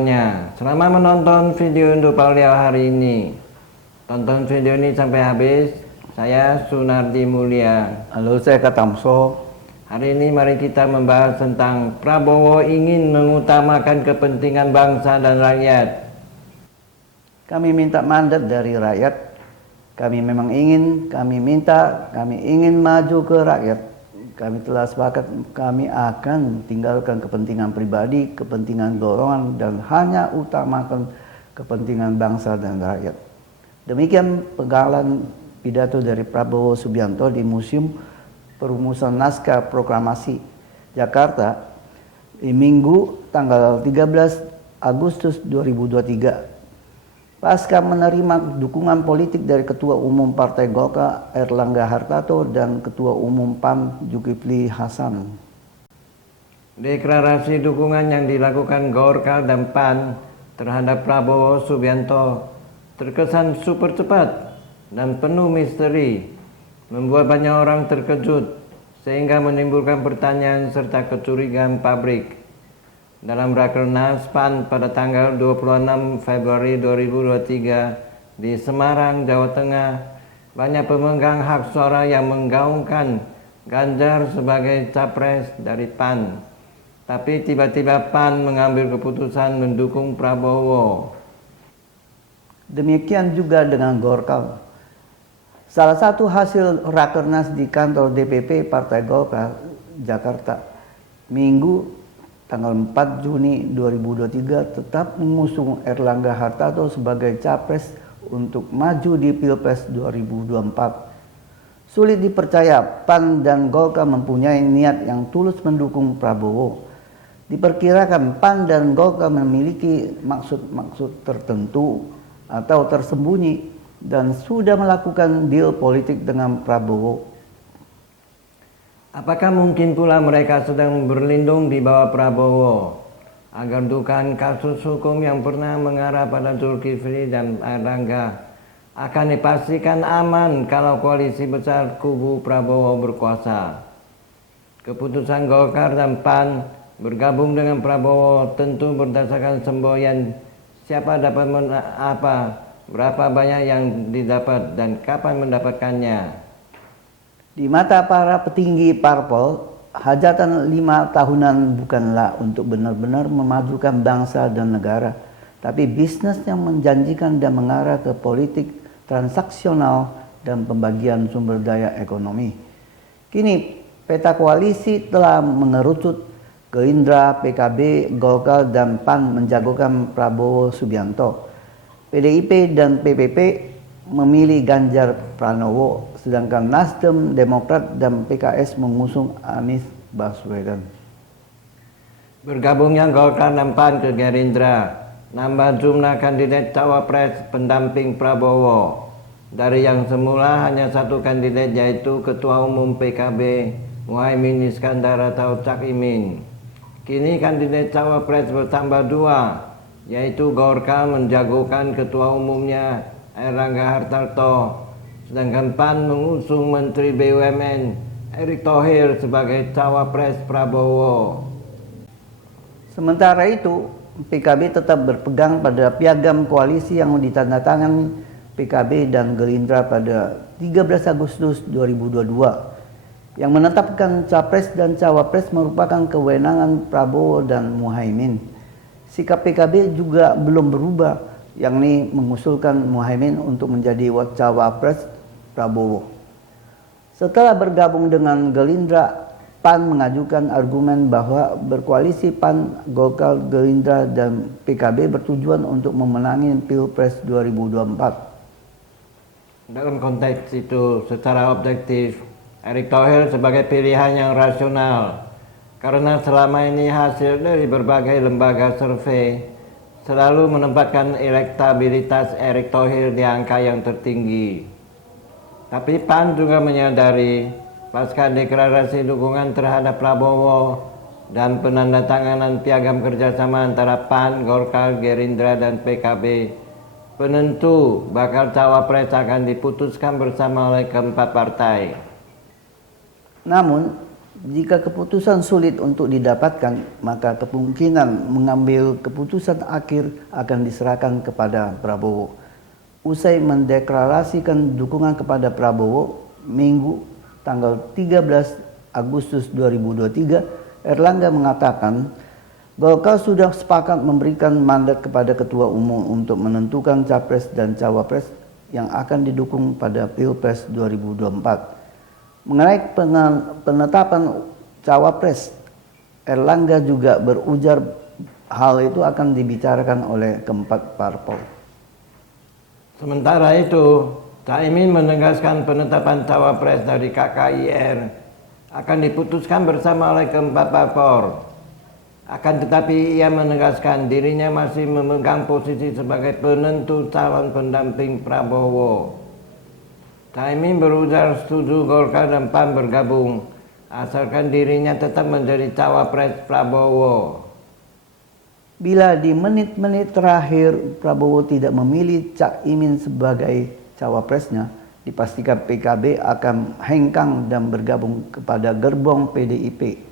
semuanya. Selamat menonton video Indo Pauliau hari ini. Tonton video ini sampai habis. Saya Sunardi Mulia. Halo, saya Katamso. Hari ini mari kita membahas tentang Prabowo ingin mengutamakan kepentingan bangsa dan rakyat. Kami minta mandat dari rakyat. Kami memang ingin, kami ingin maju ke rakyat. Kami telah sepakat kami akan tinggalkan kepentingan pribadi, kepentingan golongan, dan hanya utamakan kepentingan bangsa dan rakyat. Demikian penggalan pidato dari Prabowo Subianto di Museum Perumusan Naskah Proklamasi Jakarta di Minggu tanggal 13 Agustus 2023. Pasca menerima dukungan politik dari Ketua Umum Partai Golkar Airlangga Hartarto dan Ketua Umum PAN Zulkifli Hasan. Deklarasi dukungan yang dilakukan Golkar dan PAN terhadap Prabowo Subianto terkesan super cepat dan penuh misteri, membuat banyak orang terkejut sehingga menimbulkan pertanyaan serta kecurigaan pabrik. Dalam Rakernas PAN pada tanggal 26 Februari 2023 di Semarang, Jawa Tengah, banyak pemegang hak suara yang menggaungkan Ganjar sebagai capres dari PAN. Tapi tiba-tiba PAN mengambil keputusan mendukung Prabowo. Demikian juga dengan Golkar. Salah satu hasil Rakernas di kantor DPP Partai Golkar Jakarta Minggu tanggal 4 Juni 2023 tetap mengusung Airlangga Hartarto sebagai capres untuk maju di Pilpres 2024. Sulit dipercaya PAN dan Golkar mempunyai niat yang tulus mendukung Prabowo. Diperkirakan PAN dan Golkar memiliki maksud-maksud tertentu atau tersembunyi dan sudah melakukan deal politik dengan Prabowo. Apakah mungkin pula mereka sedang berlindung di bawah Prabowo agar dugaan kasus hukum yang pernah mengarah pada Zulkifli dan Airlangga akan dipastikan aman kalau koalisi besar kubu Prabowo berkuasa? Keputusan Golkar dan PAN bergabung dengan Prabowo tentu berdasarkan semboyan siapa dapat apa, berapa banyak yang didapat dan kapan mendapatkannya. Di mata para petinggi parpol, hajatan 5 tahunan bukanlah untuk benar-benar memajukan bangsa dan negara, tapi bisnis yang menjanjikan dan mengarah ke politik transaksional dan pembagian sumber daya ekonomi. Kini peta koalisi telah mengerucut. Gerindra, PKB, Golkar, dan PAN menjagokan Prabowo Subianto. PDIP dan PPP memilih Ganjar Pranowo, sedangkan Nasdem, Demokrat, dan PKS mengusung Anies Baswedan. Bergabungnya Golkar dan PAN ke Gerindra nambah jumlah kandidat cawapres pendamping Prabowo. Dari yang semula hanya satu kandidat, yaitu Ketua Umum PKB Muhaimin Iskandar atau Cak Imin. Kini kandidat cawapres bertambah 2, yaitu Golkar menjagokan Ketua Umumnya Airlangga Hartarto, sedangkan PAN mengusung Menteri BUMN Erick Thohir sebagai cawapres Prabowo. Sementara itu, PKB tetap berpegang pada piagam koalisi yang ditandatangani PKB dan Gerindra pada 13 Agustus 2022 yang menetapkan capres dan cawapres merupakan kewenangan Prabowo dan Muhaimin. Sikap PKB juga belum berubah, yakni mengusulkan Muhaimin untuk menjadi cawapres Prabowo. Setelah bergabung dengan Gerindra, PAN mengajukan argumen bahwa berkoalisi PAN, Golkar, Gerindra, dan PKB bertujuan untuk memenangi Pilpres 2024. Dalam konteks itu, secara objektif, Erick Thohir sebagai pilihan yang rasional karena selama ini hasil dari berbagai lembaga survei selalu menempatkan elektabilitas Erick Thohir di angka yang tertinggi. Tapi PAN juga menyadari pasca deklarasi dukungan terhadap Prabowo dan penandatanganan piagam kerjasama antara PAN, Golkar, Gerindra, dan PKB, penentu bakal cawapres akan diputuskan bersama oleh keempat partai. Namun, Jika keputusan sulit untuk didapatkan, maka kemungkinan mengambil keputusan akhir akan diserahkan kepada Prabowo. Usai mendeklarasikan dukungan kepada Prabowo, Minggu tanggal 13 Agustus 2023, Erlangga mengatakan Golkar sudah sepakat memberikan mandat kepada Ketua Umum untuk menentukan Capres dan Cawapres yang akan didukung pada Pilpres 2024. Mengenai penetapan Cawapres, Erlangga juga berujar hal itu akan dibicarakan oleh keempat parpol. Sementara itu, Caimin menegaskan penetapan Cawapres dari KKIR akan diputuskan bersama oleh keempat parpol. Akan tetapi ia menegaskan dirinya masih memegang posisi sebagai penentu calon pendamping Prabowo. Caimin berujar setuju Golkar dan PAN bergabung, asalkan dirinya tetap menjadi cawapres Prabowo. Bila di menit-menit terakhir Prabowo tidak memilih Cak Imin sebagai cawapresnya, dipastikan PKB akan hengkang dan bergabung kepada gerbong PDIP.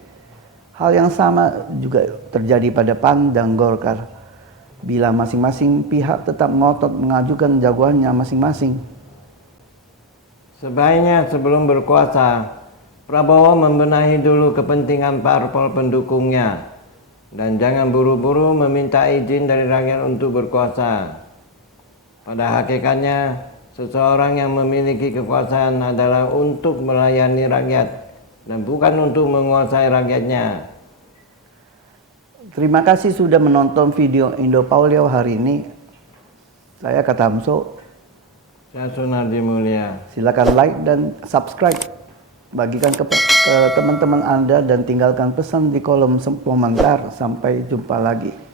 Hal yang sama juga terjadi pada PAN dan Golkar, bila masing-masing pihak tetap ngotot mengajukan jagoannya masing-masing. Sebaiknya sebelum berkuasa, Prabowo membenahi dulu kepentingan parpol pendukungnya dan jangan buru-buru meminta izin dari rakyat untuk berkuasa. Pada hakikatnya, seseorang yang memiliki kekuasaan adalah untuk melayani rakyat dan bukan untuk menguasai rakyatnya. Terima kasih sudah menonton video Indo Paulio hari ini. Saya Katamso. Saya Sunardi Mulia. Silakan like dan subscribe. Bagikan ke teman-teman Anda dan tinggalkan pesan di kolom komentar. Sampai jumpa lagi.